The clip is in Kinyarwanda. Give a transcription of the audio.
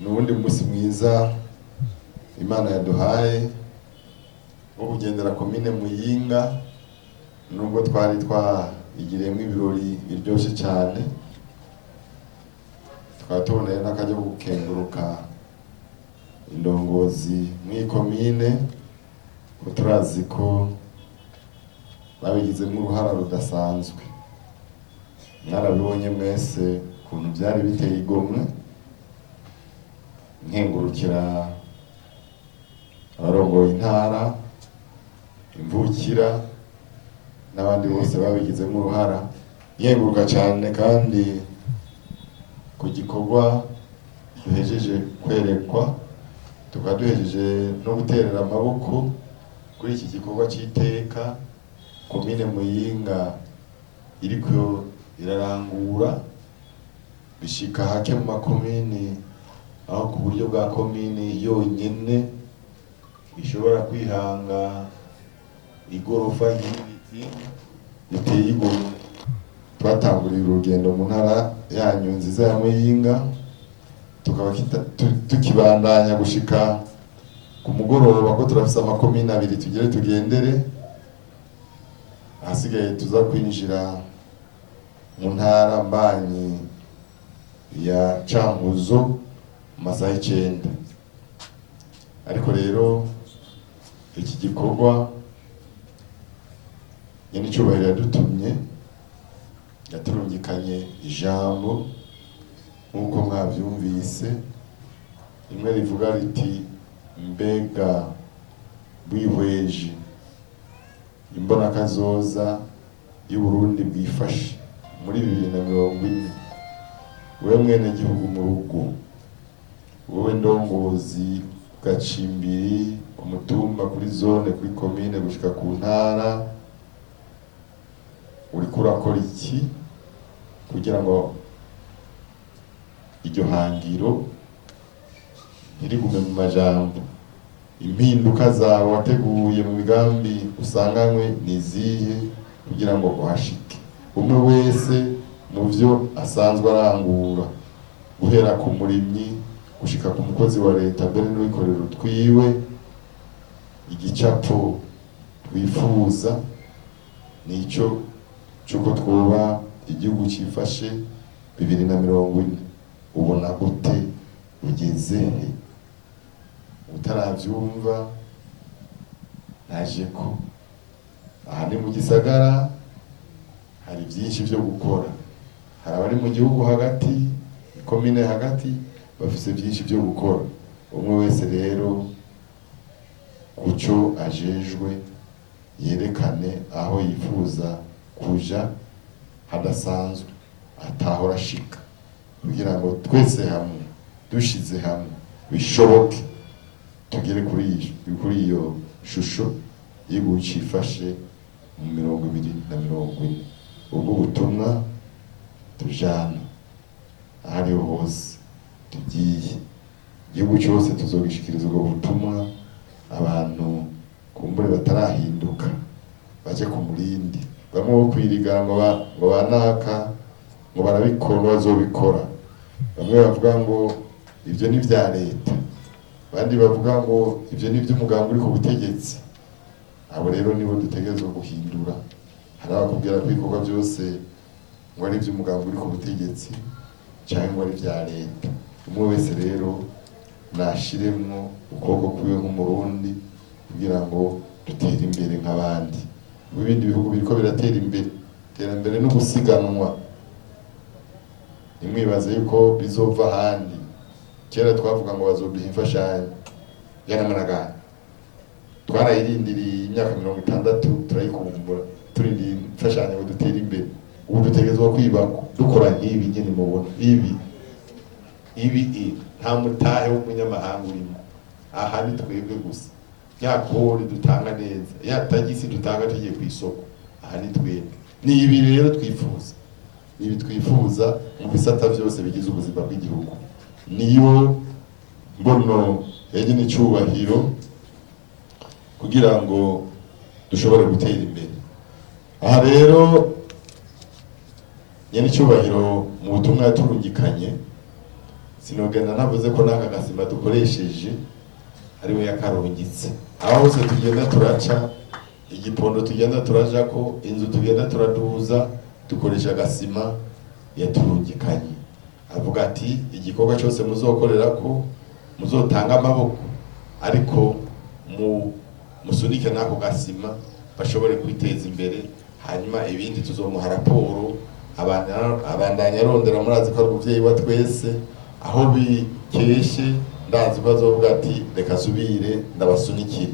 Nubundi musi mwiza Imana yaduhaye wo kugendera komine Muyinga, nubwo twari twigiriyemo ibirori biryoshe cyane, twatuboneye n'akajya gukenguruka indongozi mw'iyi komine, ko turazi ko babigizemo uruhara rudasanzwe. Mwarabibonye mwese ukuntu byari biteye igomwe. Nkengurukira abarongoye intara, imvukira n'abandi bose babigizemo uruhara. Nkenguruka cyane kandi ku gikorwa duhejeje kwerekwa, tukaba duhejeje no guterera amaboko kuri iki gikorwa cy'iteka komine Muyinga iriko irarangura, bishika hake mu makomini, aho ku buryo bwa komini yonyene ishobora kwihanga igorofa y'ibiti biteye igomwe. Twatanguriye urugendo mu ntara yanyu nziza ya Muyinga, tukaba tukibandanya gushika ku mugoroba, ko turafise amakomini abiri tugire tugendere. Ahasigaye tuza kwinjira mu ntara mbanyi ya Cankuzo masaha 9. Ariko rero iki gikorwa nyene cyubahiro yadutumye, yaturungikanye ijambo nk'uko mwavyumvise, rimwe rivuga riti mbega bwihweje imbona kazoza y'Uburundi bwifashe muri 2040. Wewe mwene gihugu mu rugo, wowe ndongozi gacimbiri ku mutumba, kuri zone, kuri komine, gushika ku ntara, uriko urakora iki kugira ngo iryo hangiro ntirigume mu majambo? Impinduka zawe wateguye mu migambi usanganywe nizihe kugira ngo uhashike? Umwe wese mu vyo asanzwe arangura, guhera ku murimyi gushika ku mukozi wa leta, mbere n'uwikorera twiwe, igicapo twifuza nico cyuko twoba igihugu cifashe 2040. Ubona gute? Ugeze he? Utaravyumva naje ko aha ni mu gisagara, hari byinshi byo gukora. Hari abari mu gihugu hagati, komine hagati, bafise byinshi byo gukora. Umwe wese rero kuco ajejwe yerekane aho yifuza kuja hadasanzwe, atahora ashika, kugira ngo twese hamwe dushize hamwe bishoboke tugere kuri iyo shusho y'igihugu cifashe mu 2040. Ubwo butumwa tujana ahariho hose tugiye, igihugu cyose tuzogishikiriza ubwo butumwa. Abantu kumbure batarahinduka baje ku murindi, bamwe bo kwirigara ngo banaka ngo barabikora, bazobikora. Bamwe bavuga ngo ivyo ni vya leta, abandi bavuga ngo ivyo ni vy'umugambi uri ku butegetsi. Abo rero nibo dutegerezwa guhindura. Hari abakubwira ko ibikorwa byose ngo ari vy'umugambi uri ku butegetsi cyangwa ari vya leta. Umwe wese rero nashiremwo ukuboko kwiwe nk'umurundi kugira ngo dutere imbere nk'abandi. Ibindi bihugu biriko biratera imbere, iterambere no gusiganwa. Nimwibaze yuko bizova ahandi. Kera twavuga ngo bazoduha imfashanyo, yanamanagana twarayirindiriye imyaka 60 turayikumbura turindi imfashanyo ngo dutere imbere. Ubu dutegerezwa kwibako dukora nk'ibi nyene mubona ibi nta mutahe w'umunyamahanga urimo. Aha ni twebwe gusa, yakori dutanga neza, yatagisi dutanga tugiye ku isoko, aha ni twebwe. Ni ibi rero twifuza, ibi twifuza mu bisata byose bigize ubuzima bw'igihugu. Niyo mbono yagene icyubahiro kugira ngo dushobore gutera imbere. Aha rero nyene icyubahiro mu butumwa yaturungikanye, sinogenda navuze ko naka gasima dukoresheje ari we yakarungitse. Aho hose tugenda turaca, igipondo tugenda turaja ko, inzu tugenda turaduza, dukoresha gasima yaturungikanye. Avuga ati igikorwa cyose muzokorera ko muzotanga amaboko, ariko musunike nako gasima bashobore kwiteza imbere, hanyuma ibindi tuzomuha raporo. Abandanya arondera, murazi ko ari umuvyeyi wa twese, aho bikeshe ndazi ko azovuga ati reka subire ndabasunikire.